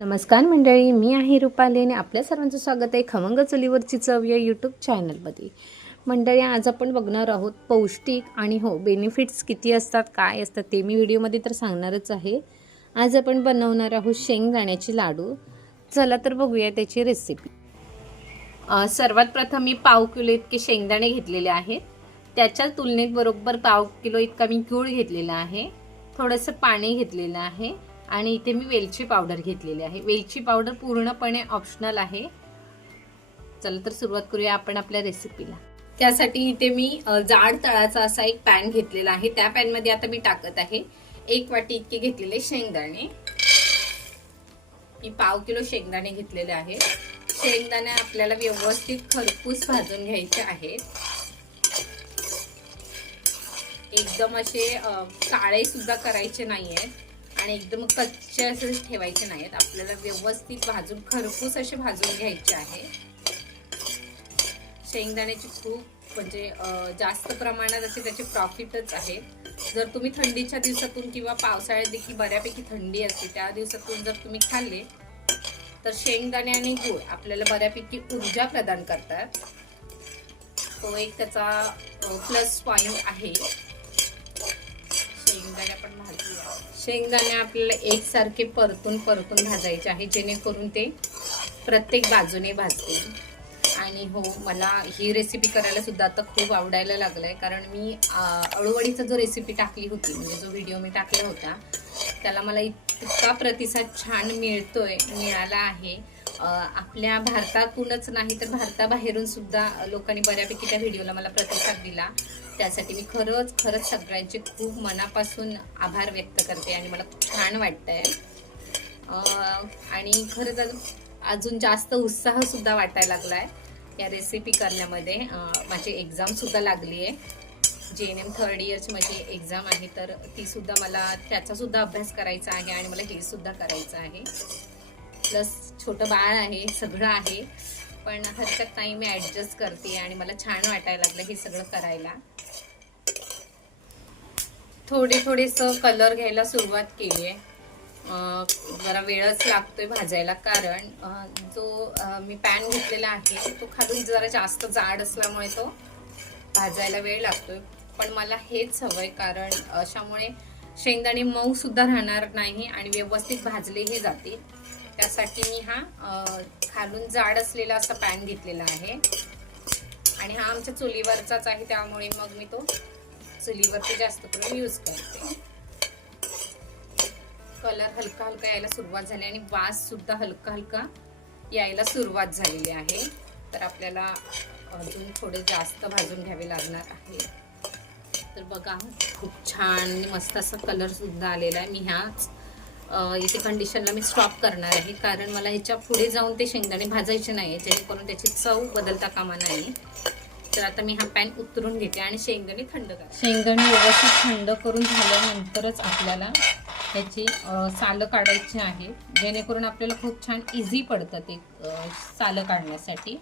नमस्कार मंडळी मी आहे रुपाली आणि आपल्या सर्वांचं स्वागत आहे खमंग चुलीवरची चव या यूट्यूब चॅनलमध्ये मंडळी आज आपण बघणार आहोत पौष्टिक आणि हो बेनिफिट्स किती असतात काय असतात ते मी व्हिडिओमध्ये तर सांगणारच आहे. आज आपण बनवणार आहोत शेंगदाण्याचे लाडू. चला तर बघूया त्याची रेसिपी सर्वात प्रथम मी पाव किलो इतके शेंगदाणे घेतलेले आहेत. त्याच्या तुलनेत बरोबर पाव किलो इतका मी गूळ घेतलेला आहे. थोडंसं पाणी घेतलेलं आहे आणि इथे मी वेलची पावडर घेतलेली आहे. वेलची पावडर पूर्णपणे ऑप्शनल आहे. चला तर सुरुवात करूया आपण आपल्या रेसिपीला त्यासाठी इथे मी जाड तळाचा असा एक पॅन घेतलेला आहे. त्या पॅनमध्ये आता मी टाकत आहे. एक वाटी इतके घेतलेले शेंगदाणे. मी पाव किलो शेंगदाणे घेतलेले आहेत. शेंगदाणे आपल्याला व्यवस्थित खरपूस भाजून घ्यायचे आहेत. एकदम असे काळे सुद्धा करायचे नाहीयेत आणि एकदम कच्चे असे ठेवायचे नाहीत आपल्याला व्यवस्थित भाजून खरपूस असे भाजून घ्यायचे आहे. शेंगदाण्याची खूप म्हणजे जास्त प्रमाणात असे त्याचे प्रॉफिटच आहे. जर तुम्ही थंडीच्या दिवसातून किंवा पावसाळ्यात देखील बऱ्यापैकी थंडी असते त्या दिवसातून जर तुम्ही खाल्ले तर शेंगदाणे आणि गूळ आपल्याला बऱ्यापैकी ऊर्जा प्रदान करतात. तो एक त्याचा प्लस पॉईंट आहे. शेंगदाणे आपण भाजूया शेंगदाणे आपल्याला एकसारखे परतून परतून भाजायचे आहे जेणेकरून ते प्रत्येक बाजूने भाजतील आणि हो मला ही रेसिपी करायला सुद्धा आता खूप आवडायला लागलं आहे कारण मी अळूवडीचा जो रेसिपी टाकली होती म्हणजे जो व्हिडिओ मी टाकला होता त्याला मला इतका प्रतिसाद छान मिळतोय मिळाला आहे. आपल्या भारतातूनच नाही तर भारताबाहेरून सुद्धा लोकांनी बऱ्यापैकी त्या व्हिडिओला मला प्रतिसाद दिला. त्यासाठी मी खरंच खरंच सगळ्यांचे खूप मनापासून आभार व्यक्त करते आणि मला खूप छान वाटतंय. आहे आणि खरंच अजून अजून जास्त उत्साह सुद्धा वाटायला लागलाय या रेसिपी करण्यामध्ये. माझी एक्झाम सुद्धा लागली आहे. जे एन एम थर्ड इयरची माझी एक्झाम आहे तर ती सुद्धा मला त्याचा सुद्धा अभ्यास करायचा आहे आणि मला हे सुद्धा करायचं आहे. प्लस छोटं बाळ आहे सगळं आहे. पण हरकत नाही मी ॲडजस्ट करते आणि मला छान वाटायला लागलं हे सगळं करायला. थोडे थोडेसं कलर घ्यायला सुरुवात केली आहे. जरा वेळच लागतोय भाजायला कारण जो मी पॅन घेतलेला आहे तो खालून जरा जास्त जाड असल्यामुळे तो भाजायला वेळ लागतोय. पण मला हेच हवंय कारण अशामुळे शेंगदाणे मऊ सुद्धा राहणार नाही आणि व्यवस्थित भाजलेही जातील. त्यासाठी मी हा खालून जाड असलेला असा पॅन घेतलेला आहे. आणि हा आमच्या चुलीवरचाच आहे त्यामुळे मग मी तो चुलीवरती जास्त करून यूज करते. कलर हलका हलका यायला सुरुवात झाली आणि वास सुद्धा हलका हलका यायला सुरुवात झालेली आहे. तर आपल्याला अजून थोडे जास्त भाजून घ्यावे लागणार आहे. तर बघा खूप छान मस्त असा कलर सुद्धा आलेला आहे. मी ह्याच इथे कंडिशनला मी स्टॉप करणार आहे. कारण मला ह्याच्या पुढे जाऊन ते शेंगदाणे भाजायचे नाही जेणेकरून त्याची चव बदलता कामा नाही. तर आता मी हा पॅन उतरून घेते आणि शेंगदाणे थंड कर. शेंगदाणे व्यवस्थित थंड करून झाल्यानंतरच आपल्याला त्याची सालं काढायची आहे. जेणेकरून आपल्याला खूप छान इझी पडतं ते सालं काढण्यासाठी.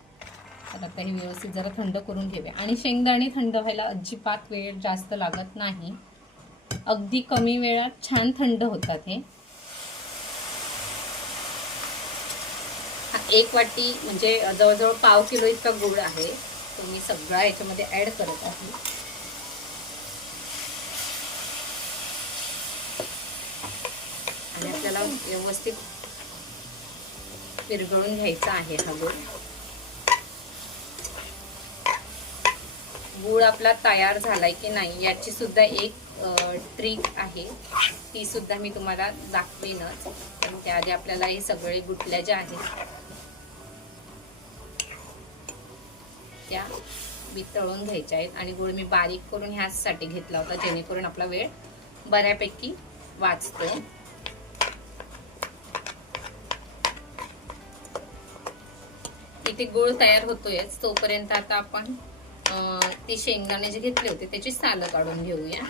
तर आता हे व्यवस्थित जरा थंड करून घेऊया. आणि शेंगदाणे थंड व्हायला अजिबात वेळ जास्त लागत नाही. अगदी कमी वेळात छान थंड होतात हे. हा एक वाटी म्हणजे जवळजवळ पाव किलो इतका गुळ आहे. तो मी सगळा याच्यामध्ये ऍड करत आहे. आणि आपल्याला व्यवस्थित विरघळून घ्यायचा आहे हा गुळ. गुळ आपला तयार झालाय की नाही याची सुद्धा एक ट्रिक आहे. ती सुद्धा मी तुम्हाला दाखवेनच. पण त्याआधी आपल्याला हे सगळे गुटल्या ज्या आहेत त्या मी तळून घ्यायच्या आहेत आणि गुळ मी बारीक करून ह्याचसाठी घेतला होता जेणेकरून आपला वेळ बऱ्यापैकी वाचतो. इथे गुळ तयार होतोयच तोपर्यंत आता आपण ती शेंगदाणे जे घेतले होते त्याची सालं काढून घेऊया.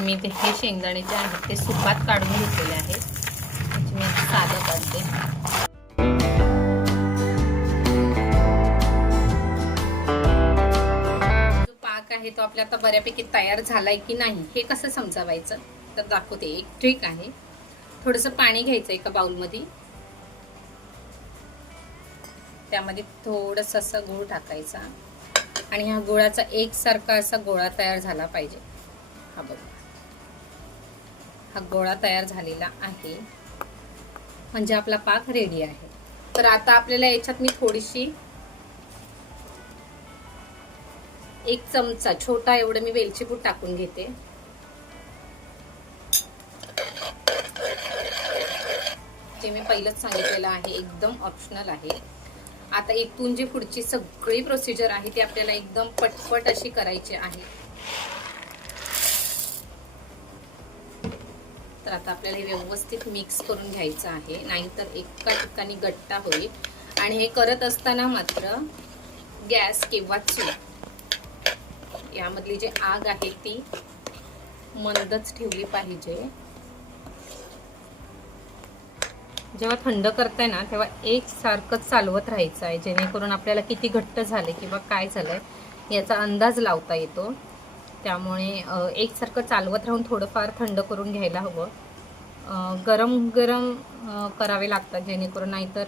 मी ते हे शेंगदाणे जे आहेत ते सुपात काढून घेतलेले आहेत. मी सालं काढते. तो आपल्या आता बऱ्यापैकी तयार झालाय की नाही हे कसं समजावायचं? तर दाखवते. एक ट्रिक आहे. थोडंसं पाणी घ्यायचं एका बाउलमध्ये. त्यामध्ये थोडंसं असं गूळ टाकायचा. आणि ह्या गुळाचा एकसारखा असा गोळा तयार झाला पाहिजे. हा बघा. हा गोळा तयार झालेला आहे. म्हणजे आपला पाक रेडी आहे. तर आता आपल्याला याच्यात मी थोडीशी एक चमचा छोटा एवढं मी वेलची पूड टाकून घेते. जे मी पहिलंच सांगितलेलं आहे एकदम ऑप्शनल आहे. आता इथून जी पुढची सगळी प्रोसिजर आहे ती आपल्याला एकदम पटपट अशी करायची आहे. तर आता आपल्याला हे व्यवस्थित मिक्स करून घ्यायचं आहे नाहीतर एका ठिकाणी गट्टा होईल. आणि हे करत असताना मात्र गॅस किंवा चूल यामधली जी आग आहे ती मंदच ठेवली पाहिजे. जेव्हा थंड करताय ना तेव्हा एकसारखंच चालवत राहायचं आहे. जेणेकरून आपल्याला किती घट्ट झाले किंवा काय झालंय याचा अंदाज लावता येतो. त्यामुळे एकसारखं चालवत राहून थोडंफार थंड करून घ्यायला हवं. गरम गरम करावे लागतात जेणेकरून नाहीतर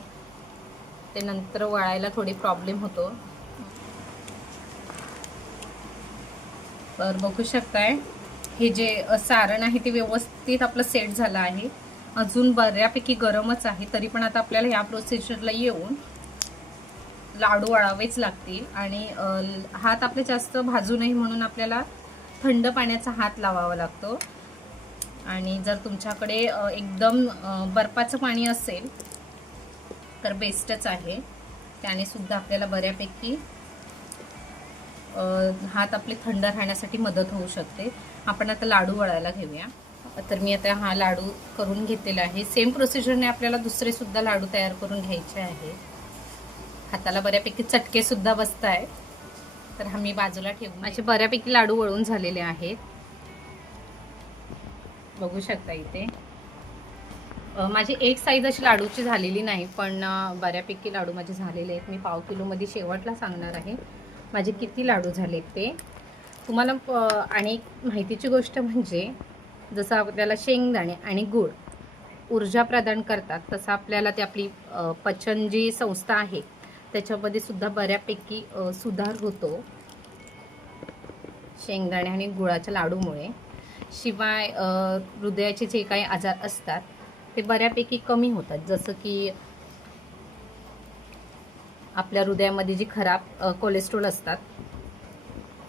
ते नंतर वळायला थोडी प्रॉब्लेम होतो. तर बघू शकताय. हे जे सारण आहे ते व्यवस्थित आपलं सेट झालं आहे. अजून बऱ्यापैकी गरमच आहे तरी पण आता आपल्याला ह्या प्रोसिजरला येऊन लाडू वाळावेच लागतील. आणि हात आपले जास्त भाजू नये म्हणून आपल्याला थंड पाण्याचा हात लावावा लागतो. आणि जर तुमच्याकडे एकदम बर्फाचं पाणी असेल तर बेस्टच आहे. त्याने सुद्धा आपल्याला बऱ्यापैकी हात आपले थंड राहण्यासाठी मदत होऊ शकते. आपण आता लाडू वळायला घेऊया. तर मी आता हा लाडू करून घेतलेला आहे. सेम प्रोसिजरने आपल्याला दुसरेसुद्धा लाडू तयार करून घ्यायचे आहे. हाताला बऱ्यापैकी चटकेसुद्धा बसत आहे तर हा मी बाजूला ठेवू माझे बऱ्यापैकी लाडू वळून झालेले आहेत. बघू शकता इथे. माझी एक साईज अशी लाडूची झालेली नाही पण बऱ्यापैकी लाडू माझे झालेले आहेत. मी पाव किलोमध्ये शेवटला सांगणार आहे. माझे किती लाडू झाले ते. तुम्हाला आणि एक माहितीची गोष्ट म्हणजे जसं आपल्याला शेंगदाणे आणि गूळ ऊर्जा प्रदान करतात तसं आपल्याला ते आपली पचन जी संस्था आहे त्याच्यामध्ये सुद्धा बऱ्यापैकी सुधार होतो. शेंगदाणे आणि गुळाच्या लाडूमुळे. शिवाय हृदयाचे जे काही आजार असतात ते बऱ्यापैकी कमी होतात. जसं की आपल्या हृदयामध्ये जी खराब कोलेस्ट्रॉल असतात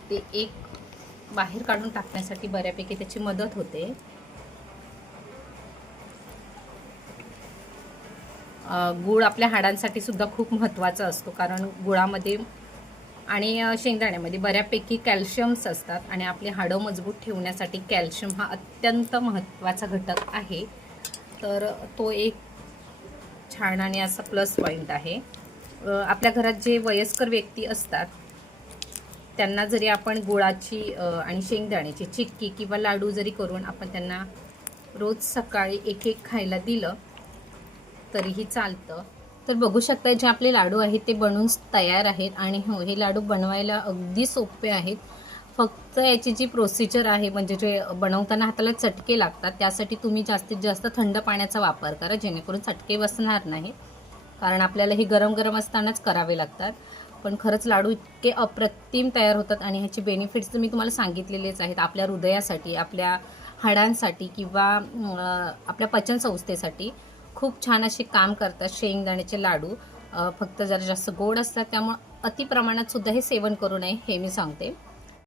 ते एक बाहेर काढून टाकण्यासाठी बऱ्यापैकी त्याची मदत होते. गुळ आपल्या हाडांसाठी सुद्धा खूप महत्त्वाचा असतो कारण गुळामध्ये आणि शेंगदाण्यामध्ये बऱ्यापैकी कॅल्शियम्स असतात आणि आपली हाडं मजबूत ठेवण्यासाठी कॅल्शियम हा अत्यंत महत्त्वाचा घटक आहे. तर तो एक छान आणि असा प्लस पॉईंट आहे. आपल्या घरात जे वयस्कर व्यक्ती असतात त्यांना जरी आपण गुळाची आणि शेंगदाण्याची चिक्की किंवा लाडू जरी करून आपण त्यांना रोज सकाळी एक एक खायला दिलं तरीही चालतं. तर बघू शकता जे आपले लाडू आहेत ते बनवून तयार आहेत आणि हो हे लाडू बनवायला अगदी सोपे आहेत. फक्त याची जी प्रोसिजर आहे म्हणजे जे बनवताना हाताला चटके लागतात त्यासाठी तुम्ही जास्तीत जास्त थंड पाण्याचा वापर करा जेणेकरून चटके बसणार नाही. कारण आपल्याला हे गरम गरम असतानाच करावे लागतात. पण खरंच लाडू इतके अप्रतिम तयार होतात आणि ह्याचे बेनिफिट्स तर मी तुम्हाला सांगितलेलेच आहेत. आपल्या हृदयासाठी आपल्या हाडांसाठी किंवा आपल्या पचनसंस्थेसाठी खूप छान असे काम करतात शेंगदाण्याचे लाडू. फक्त जरा जास्त गोड असतात त्यामुळं अति प्रमाणात सुद्धा हे सेवन करू नये हे मी सांगते.